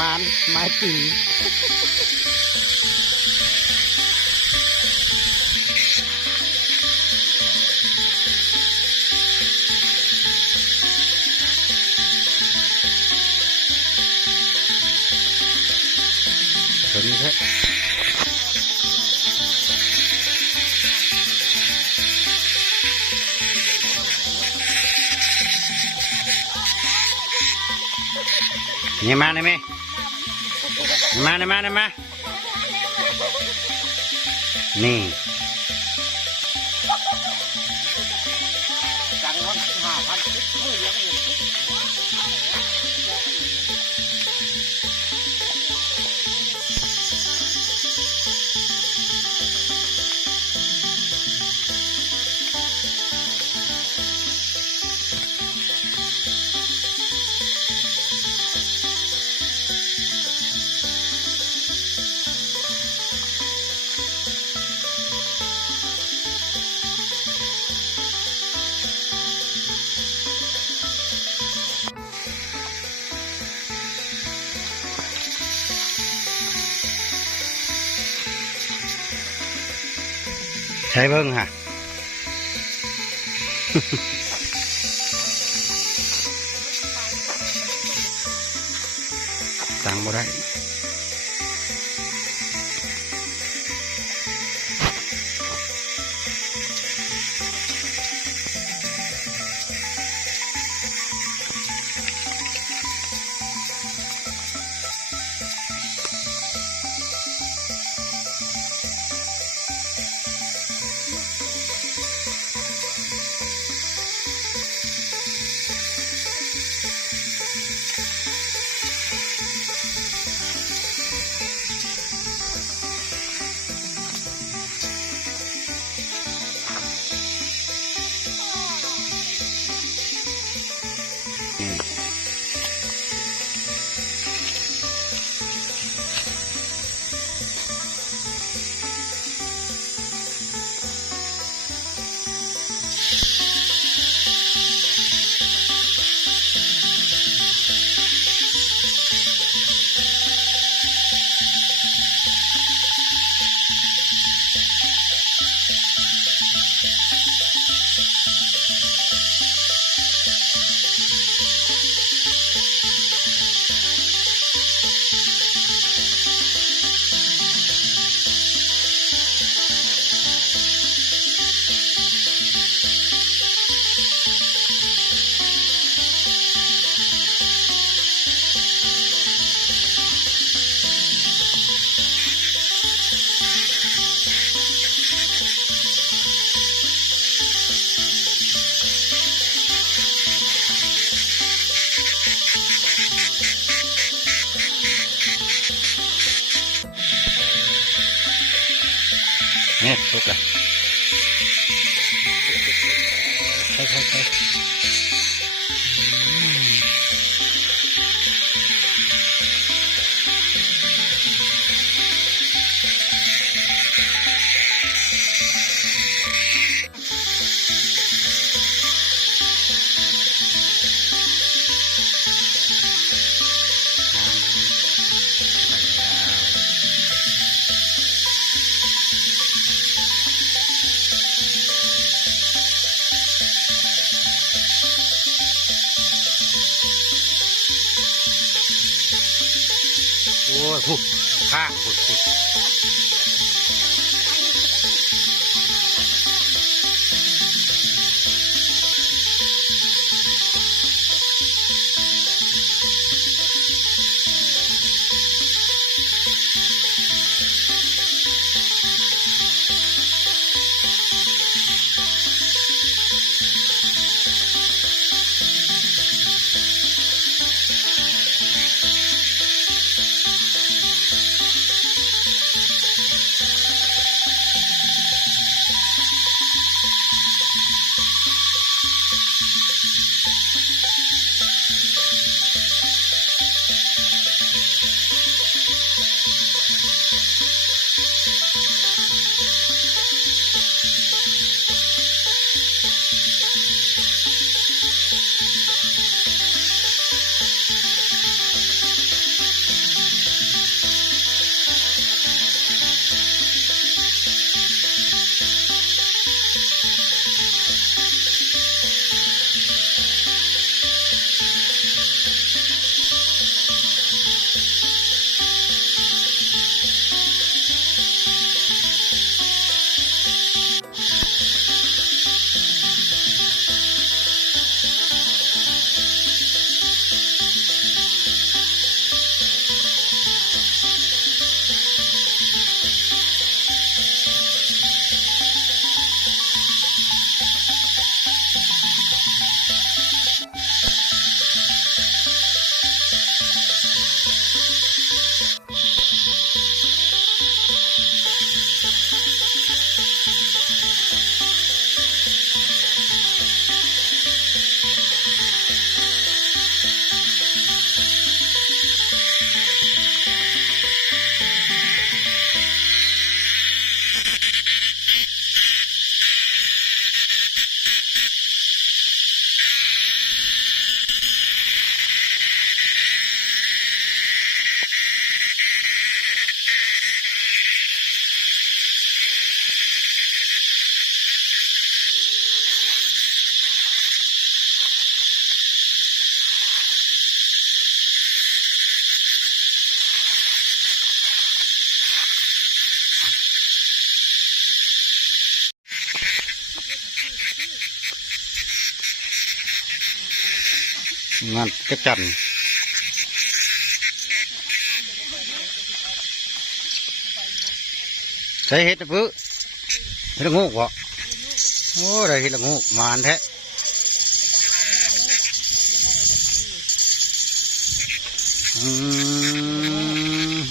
มานไม้ปิ่งถึงแค่นี่มาได้ไหมมาได้มาได้มานี่จังน้อง5,000มือเดียวกันใช้เบิ้งฮะ ตังบ่ได้เนี่ยสุกละใช่โอ้ยพุกข้างพุก งานกระจันใช้เห็ดนะปื้อเห็ดละงูกวะโอ้ได้เห็ดละงูกมานแท้อืม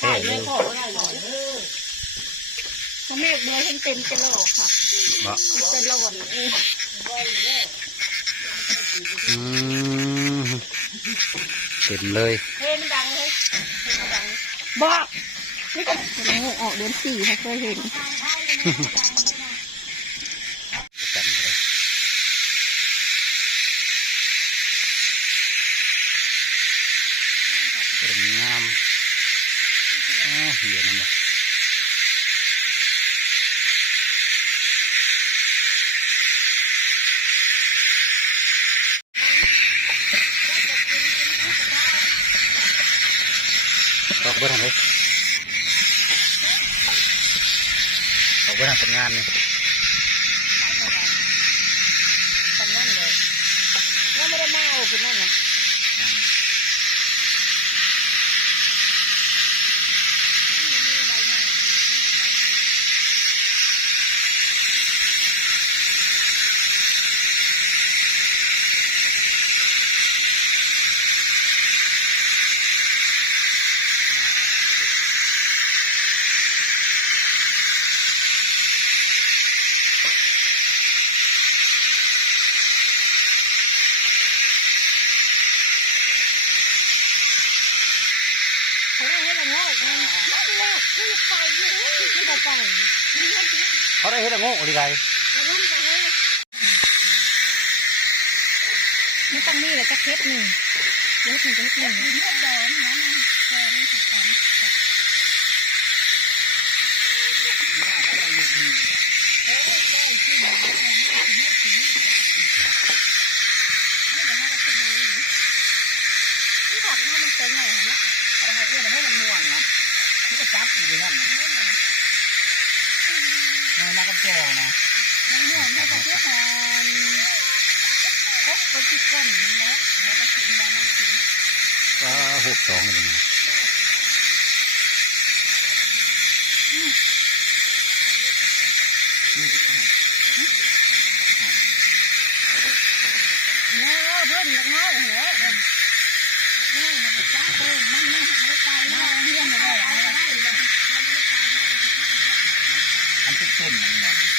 เฮ้ยเลย ถ้าแม่เนื้อเต็มจะหลอกค่ะ บ่ จะหลอนอืมเต็มเลย เฮ้มันดังเลยเฮ้มันดังบอกนี่ก็งูออกเดือนสี่ค่ะเคยเห็น จันเลยเต็มงามเหี้ยนั่นแหละออกเบอร์ทางไหนออกเบอร์ทางผลงานนี่ กันนั่นเลยแล้วไม่ได้มาเอาคุณนั่นนะเขาได้ให้ละงอกนั่นแหละนี่ไปอยู่ที่จะไปนี่นั่นสิ เขาได้เห็ดละโง่หรือไง แล้วมันจะให้ไม่ต้องนี่แหละจะเค็ดหนึ่งเล็ดหนึ่งจะเค็ดหนึ่งเลือดแดงนะมันแดงถูกต้องที่ผักนี่มันเป็นไงฮะเนี่ยอะไรเอื้อนให้มันม่วงนะที่ก็จับอยู่ในนั้นนี่มากระโจนนะมันม่วงให้กระเจี๊ยบหอมโอ๊ะก็จิกก้นมันแล้วแล้วก็กินแล้วมันกิน ก็62เลยนะเงาเพื่อนเงาหัวเงามันจ้าเพิ่มมันไม่หายตายแล้วเรื่องอะไรอันเป็นต้นอะไร